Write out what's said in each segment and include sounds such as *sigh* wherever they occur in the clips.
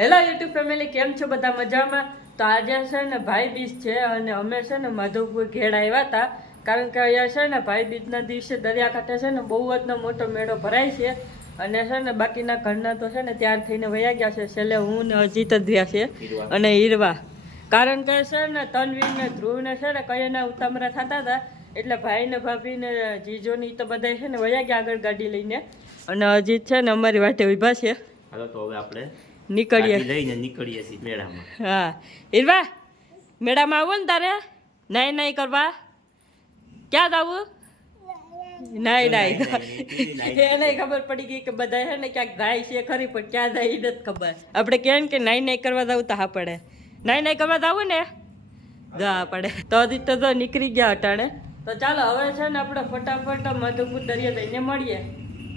Hello YouTube family કેમ છો બધા મજામાં તો આજે છે ને ભાઈ બીજ છે અને અમે છે ને માધવપુર ઘેડ આવ્યા હતા કારણ કે અહીંયા છે ને ભાઈ બીજના દિવસે દરિયાકાંઠે છે ને બહુ જ મોટો મેળો ભરાય છે અને છે ને બાકીના ઘરના તો છે ને ત્યાર થઈને વયા ગયા છે છેલ્લે હું ને અજીત જ રહ્યા છે અને હીરવા કારણ કે છે ને તનવીર ને ધ્રુવ ને છે ને કયાના ઉતામરા થતા હતા એટલે ભાઈ ને ભાભી ને જીજો ની તો બધા છે ને વયા ગયા આગળ ગાડી લઈને અને અજીત છે ને અમારી વાટે ઊભા છે હાલો તો હવે આપણે નીકળીએ. લઈને નીકળીએ છીએ મેળામાં. હા. ઈરવા મેળામાં આવું ને તારે? નાઈ નાઈ કરવા. ક્યાં જવું? નાઈ નાઈ એને ખબર પડી ગઈ કે બધા છે ને ક્યાંક જાય છે ખરી પણ ક્યાં જાય એ નથી ખબર. આપણે કેમ કે નાઈ નાઈ કરવા જવું તો હા પડે. નાઈ નાઈ કરવા જવું ને? જા પડે. તો હજી તો નીકળી ગયા અટાણે. તો ચાલો હવે છે ને આપણે ફટાફટ મધુપુર દરિયા જઈને મળીએ.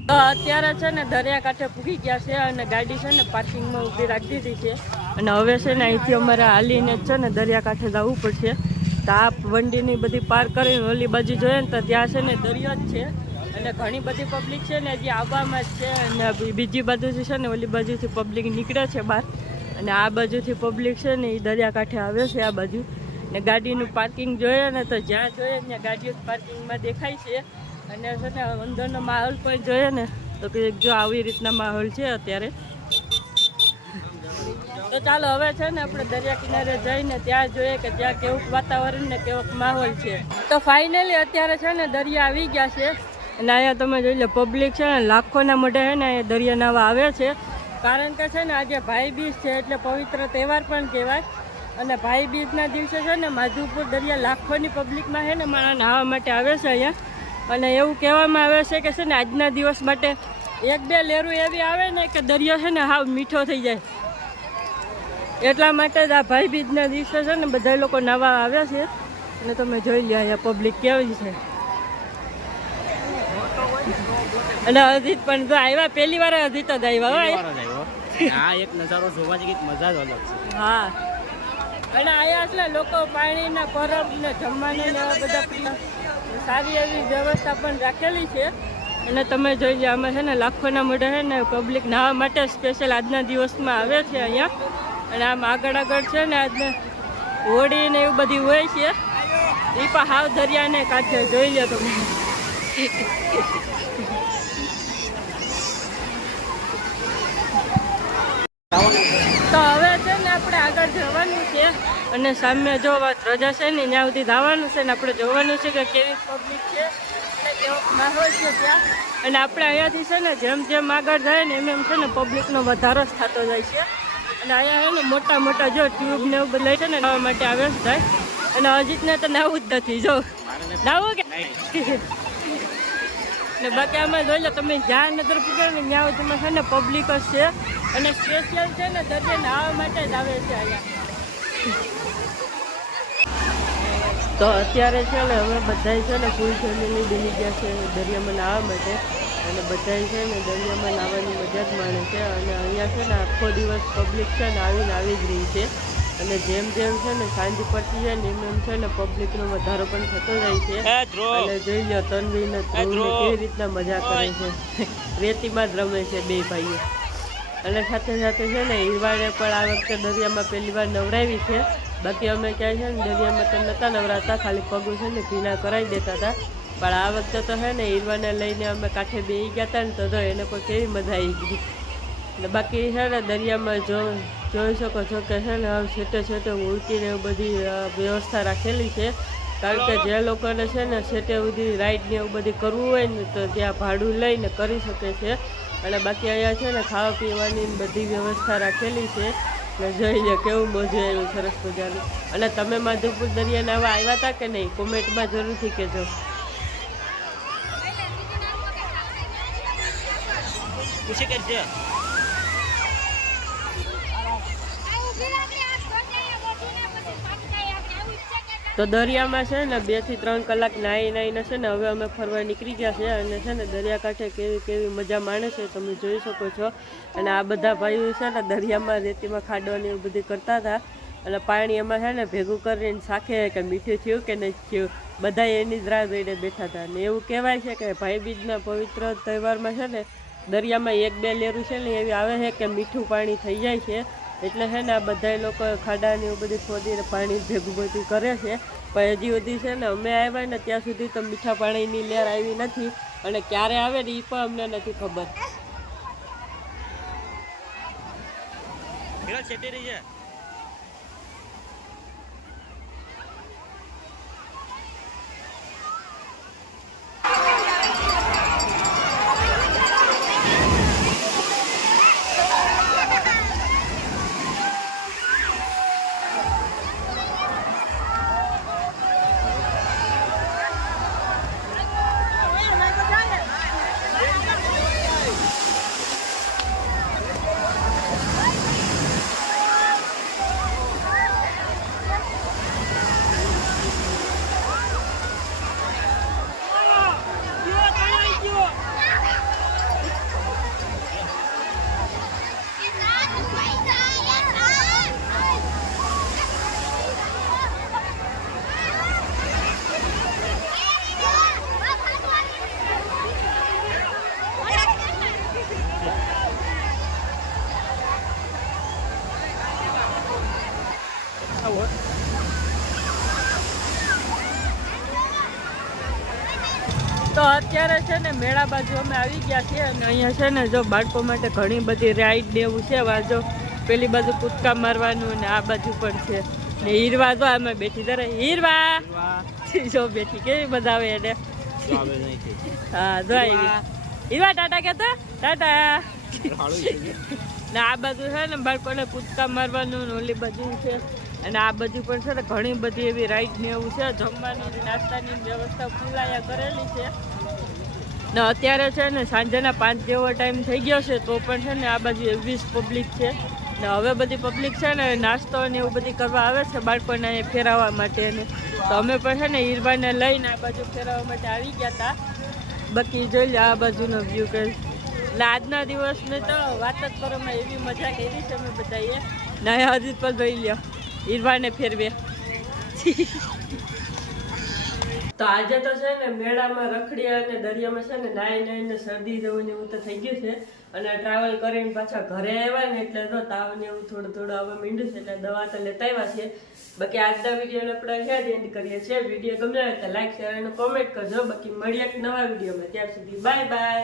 તો અત્યારે છે ને દરિયાકાંઠે પૂગી ગયા છે અને ગાડી છે ને પાર્કિંગમાં ઊભી રાખી દીધી છે. અને હવે છે ને અહીંથી અમારે હાલીને છે ને દરિયાકાંઠે જવું પડશે. તો આ વંડીની બધી પાર કરીને ઓલી બાજુ જોઈએ ને તો ત્યાં છે ને દરિયો જ છે. અને ઘણી બધી પબ્લિક છે ને હજી આવવામાં જ છે. અને બીજી બાજુથી છે ને ઓલી બાજુથી પબ્લિક નીકળે છે બહાર. અને આ બાજુથી પબ્લિક છે ને એ દરિયાકાંઠે આવે છે આ બાજુ. ને ગાડીનું પાર્કિંગ જોઈએ ને તો જ્યાં જોઈએ ત્યાં ગાડીઓ પાર્કિંગમાં દેખાય છે. અને છે ને અંદરનો માહોલ પણ જોઈએ ને તો કે જો આવી રીતના માહોલ છે અત્યારે. તો ચાલો હવે છે ને આપણે દરિયા કિનારે જઈને ત્યાં જોઈએ કે ત્યાં કેવું વાતાવરણ ને કેવો માહોલ છે. તો ફાઇનલી અત્યારે છે ને દરિયા આવી ગયા છે. અને અહીંયા તમે જોઈ લો પબ્લિક છે ને લાખોના મોઢે છે ને અહીંયા દરિયા નાવા આવે છે. કારણ કે છે ને આજે ભાઈ બીજ છે એટલે પવિત્ર તહેવાર પણ કહેવાય. અને ભાઈ બીજના દિવસે છે ને માધુપુર દરિયા લાખોની પબ્લિકમાં છે ને મારા નાહવા માટે આવે છે અહીંયા. અને એવું કહેવામાં આવે છે કે છે ને આજના દિવસ માટે એક બે લેરું એવી આવે ને કે દરિયો છે ને હાવ મીઠો થઈ જાય. એટલા માટે જ આ ભાઈબીજના દિવસે છે ને બધા લોકો નવા આવ્યા છે અને તમે જોઈ લ્યા અહીંયા પબ્લિક કેવી છે. અને અજીત પણ તો આવ્યા પહેલી વાર અજીત જ આવ્યા હો. એક નજારો જોવા જેવી મજા જ અલગ છે. હા. અને અહીંયા એટલે લોકો પાણીના પરબ ને જમવાના બધા સારી એવી વ્યવસ્થા પણ રાખેલી છે. અને તમે જોઈ લો આમાં છે ને લાખોના મોઢે છે ને પબ્લિક નાહવા માટે સ્પેશિયલ આજના દિવસમાં આવે છે અહીંયા. અને આમ આગળ આગળ છે ને આજને હોળી ને એવું બધું હોય છે. એ પણ હાવ દરિયાને કાંઠે જોઈ લો તમે. હવે *laughs* છે ને આગળ જવાનું છે અને સામે જો વાત રજા છે ને ત્યાં સુધી જવાનું છે ને આપણે જોવાનું છે કે કેવી પબ્લિક છે અને કેવો માહોલ છે ત્યાં. અને આપણે અહીંયાથી છે ને જેમ જેમ આગળ જાય ને એમ એમ છે ને પબ્લિકનો વધારો જ થતો જાય છે. અને અહીંયા છે ને મોટા મોટા જો ટ્યુબ ને એવું બધું છે ને નાવા માટે આવે જ થાય અને અજીતને તો નાવું જ નથી જો. નાવું કે? ને બાકી આમાં જોઈ લો, તમે જ્યાં નગર પૂછો ને ત્યાં તમે છે ને પબ્લિક જ છે. અને સ્પેશિયલ છે ને દરિયા નાહવા માટે જ આવે છે અહીંયા. તો અત્યારે છે ને હવે બધા છે ને ફૂલ ફેમિલી બની ગયા છે દરિયામાં નાહવા માટે. અને બધા છે ને દરિયામાં નાહવાની મજા જ માણે છે. અને અહીંયા છે ને આખો દિવસ પબ્લિક છે ને આવીને આવી જ રહી છે. અને જેમ જેમ છે ને સાંજ પડતી જાય ને એમ એમ છે ને પબ્લિકનો વધારો પણ થતો જાય છે. અને જોઈ લો તન્વી ને કેવી રીતના મજા કરે છે. રેતીમાં જ રમે છે બે ભાઈઓ. અને સાથે સાથે છે ને હિરવાડે પણ આ વખતે દરિયામાં પહેલી વાર નવરાવી છે. બાકી અમે ક્યાંય છે ને દરિયામાં તો નહોતા નવરાતા ખાલી પગું છે ને ભીના કરાવી દેતા હતા. પણ આ વખતે તો છે ને હિરવાને લઈને અમે કાંઠે બેસી ગયા હતા ને તો એને પણ કેવી મજા આવી ગઈ. એટલે બાકી છે ને દરિયામાં જો જોઈ શકો છો કે છે ને હવે છેટે છેટે ઉડકીને એવું બધી વ્યવસ્થા રાખેલી છે. કારણ કે જે લોકોને છે ને છેટે સુધી રાઈડને એવું બધી કરવું હોય ને તો ત્યાં ભાડું લઈને કરી શકે છે. અને બાકી અહીંયા છે ને ખાવા પીવાની બધી વ્યવસ્થા રાખેલી છે. ને જઈને કેવું મજા આવ્યું સરસ મજાનું. અને તમે માધવપુર દરિયા આવા આવ્યા હતા કે નહીં? કોમેન્ટમાં જરૂરથી કહેજો. પૂછી કે તો દરિયામાં છે ને બેથી ત્રણ કલાક નાહી નાહીને છે ને હવે અમે ફરવા નીકળી ગયા છે અને છે ને દરિયાકાંઠે કેવી કેવી મજા માણે છે તમે જોઈ શકો છો. અને આ બધા ભાઈઓ છે ને દરિયામાં રેતીમાં ખાડવાની એવું બધું કરતા હતા. અને પાણી એમાં છે ને ભેગું કરીને શાખે કે મીઠું થયું કે નહીં થયું, બધા એની જ રાહ જોઈને બેઠા હતા. અને એવું કહેવાય છે કે ભાઈબીજના પવિત્ર તહેવારમાં છે ને દરિયામાં એક બે લેરું છે ને એવી આવે છે કે મીઠું પાણી થઈ જાય છે. એટલે છે ને આ બધા લોકો ખાડા ને એવું બધું ખોદીને પાણી ભેગું બધું કરે છે. પણ હજી સુધી છે ને અમે આવ્યા ને ત્યાં સુધી તો મીઠા પાણીની લહેર આવી નથી અને ક્યારે આવે ને એ પણ અમને નથી ખબર. છે? આવો તો અત્યારે છે ને મેળા બાજુ અમે આવી ગયા છીએ અને અહીંયા છે ને જો બાળકો માટે ઘણી બધી રાઈડ ને એવું છે વાજો પેલી બાજુ કૂદકા મારવાનું ને આ બાજુ પણ છે. ને હીરવા જો અમે બેઠી તરે હીરવા! જો બેઠી કેવી મજા આવે એને. હા જો આવી હીરવા ટાટા કહેતા? ટાટા. ના આ બાજુ છે ને બાળકોને કૂદકા મારવાનું ઓલી બાજુ છે. અને આ બધી પણ છે ને ઘણી બધી એવી રાઈડ ને એવું છે. જમવાની નાસ્તાની વ્યવસ્થા ખુલાયા કરેલી છે. ને અત્યારે છે ને સાંજના પાંચ જેવો ટાઈમ થઈ ગયો છે, તો પણ છે ને આ બાજુ એવી જ પબ્લિક છે. ને હવે બધી પબ્લિક છે ને નાસ્તો ને એવું બધી કરવા આવે છે બાળકોને ફેરવવા માટે ને તો અમે પણ છે ને હીરબાને લઈને આ બાજુ ફેરવવા માટે આવી ગયા હતા બાકી જોઈ લે આ બાજુનો વ્યૂ કે એટલે આજના દિવસને તો વાત જ કરવામાં એવી મજા કરી છે અમે બધાએ. નયા હજી પણ જોઈ લ્યો. હીરવાને ફેરવે. તો આજે તો છે ને મેળામાં રખડ્યા અને દરિયામાં છે ને નાઈ નાઈને શરદી જેવું ને એવું તો થઈ ગયું છે. અને ટ્રાવેલ કરીને પાછા ઘરે આવ્યા ને એટલે તો તાવ ને એવું થોડું થોડું આવવા માંડ્યું છે એટલે દવા તો લેતા આવ્યા છે. બાકી આજના વિડીયોને આપણે જ એન્ડ કરીએ છીએ. વીડિયો ગમે તો લાઈક શેર અને કોમેન્ટ કરજો. બાકી મળીએ એક નવા વિડીયોમાં. ત્યાં સુધી બાય બાય